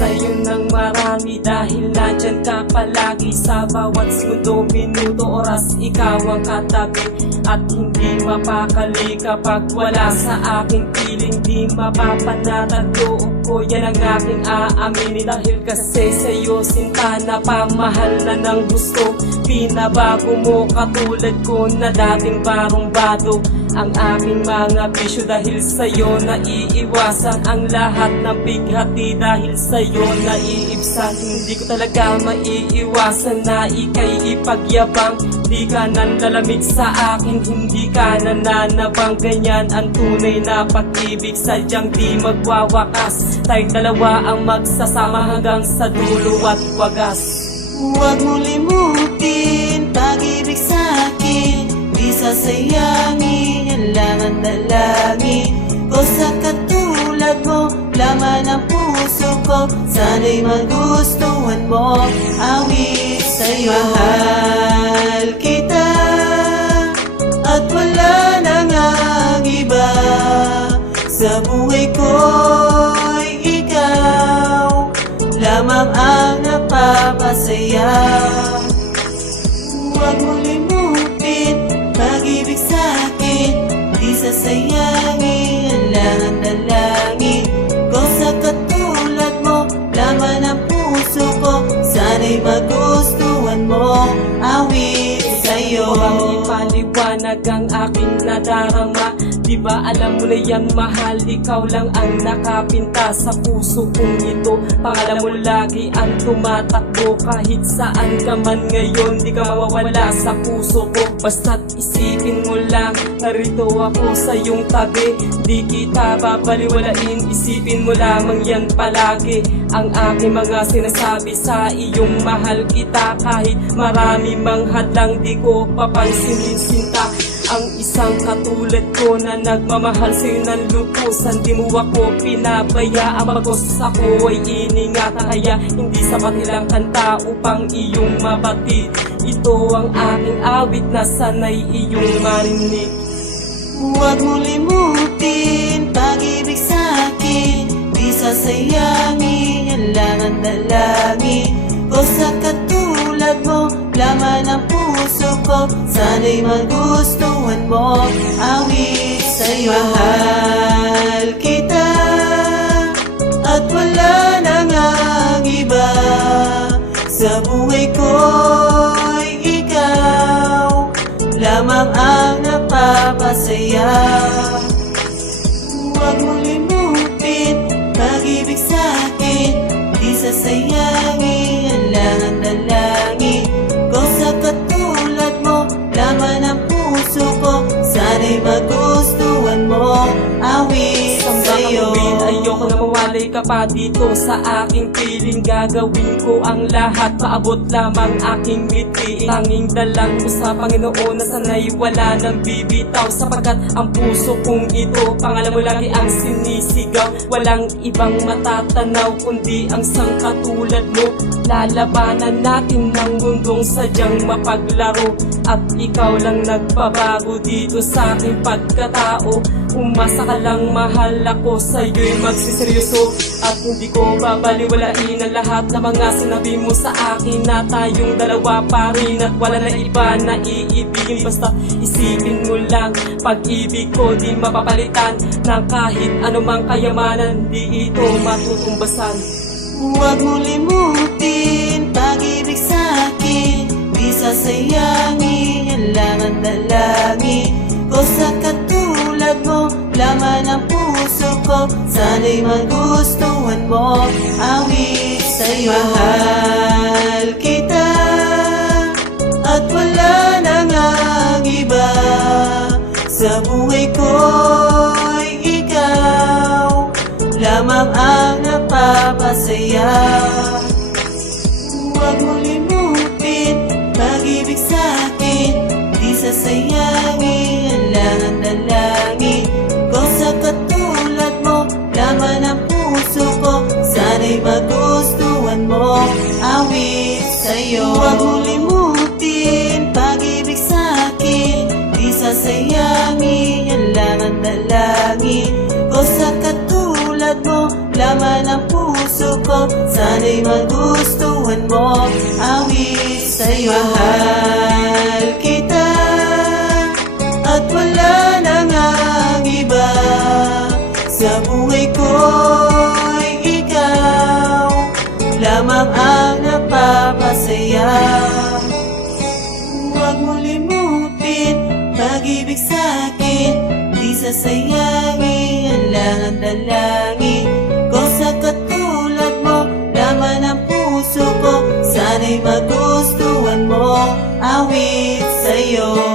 sa'yo ng marami dahil nandyan ka palagi sa bawat segundo, minuto, oras. Ikaw ang katabi at hindi mapakali kapag wala sa aking piling. Di mapapanatag loob ko, yan ang aking aaminin. Dahil kasi sa'yo sinta, napamahal na ng gusto. Pinabago mo katulad ko na dating barumbado ang aking mga bisyo. Dahil sa'yo naiiwasan ang lahat ng bighati. Dahil sa'yo naiibsan, hindi ko talaga maiiwasan na ika'y ipagyabang. Di ka nanlalamig sa akin, hindi ka nananabang. Ganyan ang tunay na pag-ibig, sadyang di magwawakas. Tayong dalawa ang magsasama hanggang sa dulo at wagas. Huwag mo limutin pag-ibig sa'kin, di sasayangin, yan lang ang dalangin ko. Sa katulad mo, laman ang puso ko, sana'y magustuhan mo, awit sa'yo. Mahal kita at wala nang ang iba, sa buhay ko'y ikaw lamang ang napapasaya. Huwag mo limutin pag-ibig sa'kin, di sasayangin, yan lang ang dalangin ko. Sa katulad mo, laman ang puso ko, sana'y magustuhan mo, awit sa'yo. Ang ipaliwanag ang aking nadarama, di ba alam mo na yan mahal? Ikaw lang ang nakapinta sa puso kong ito. Pangalan mo lagi ang tumatakbo, kahit saan ka man ngayon, di ka mawawala sa puso ko. Basta't isipin mo lang, narito ako sa iyong tabi. Di kita babaliwalain, isipin mo lamang yan palagi. Ang aking mga sinasabi sa iyong mahal kita, kahit marami mang hadlang, di ko papansinin sinta. Ang isang katulad ko na nagmamahal sa'yo ng lubusan, di mo ako pinabayaan. Bagos ako ay iningatan, kaya hindi sapat ilang kanta upang iyong mabatid. Ito ang aking awit na sanay iyong marinig. Huwag mo limutin pag-ibig sa'kin, di sasayangin, yan lang ang dalangin ko. Sa katulad mo, laman ang puso ko, sana'y magustuhan mo, awit sa'yo. Mahal kita at wala nang ang iba, sa buhay ko'y ikaw lamang ang napapasaya. Huwag mo limutin pag-ibig sa'kin, di sasayangin, yan lang ang dalangin ko. Sa katulad mo, laman ang puso ko, sana'y magustuhan mo, awit sa'yo. Ayoko na mawalay ka pa dito sa aking piling. Gagawin ko ang lahat, paabot lamang aking ngiti. Tanging dalang ko sa Panginoon na sana'y wala nang bibitaw, sapagkat ang puso kong ito, pangalan mo lagi ang sinisigaw. Walang ibang matatanaw kundi ang sangkatulad mo. Lalabanan natin ng mundong sadyang mapaglaro, at ikaw lang nagbabago dito sa aking pagkatao. Umasa ka lang mahal, ako sa'yo'y magsiseryoso, at hindi ko babaliwalain ang lahat na mga sinabi mo sa akin, na tayong dalawa pa rin at wala na iba na iibigin. Basta isipin mo lang, pag-ibig ko di mapapalitan ng kahit anumang kayamanan, di ito matutumbasan. Huwag mo limutin pag-ibig sa'kin, di sasayangin, yan lang ang dalangin ko. Sa katulad mo, laman ang puso ko, sana'y magustuhan mo, awit sa'yo. Mahal kita at wala nang ang iba, sa buhay ko'y ikaw lamang ang napapasaya. Huwag mo limutin pag-ibig sa'kin, di sasayangin, yan lang ang dalangin ko. Sa katulad mo, laman ang puso ko, sana'y magustuhan mo, awit sa'yo. Huwag mo limutin pag-ibig sa'kin, di sasayangin, yan lang ang dalangin ko. Sa katulad mo, laman ang puso ko, ko, sana'y magustuhan mo. Awit sa'yo. Mahal kita at wala nang ang iba. Sa buhay ko'y ikaw lamang ang napapasaya. Huwag mo limutin pag-ibig sa'kin, di sasayangin ang langan dalangin ko. Sa katulad mo, laman ang puso ko, sana'y magustuhan mo. Awit sa'yo.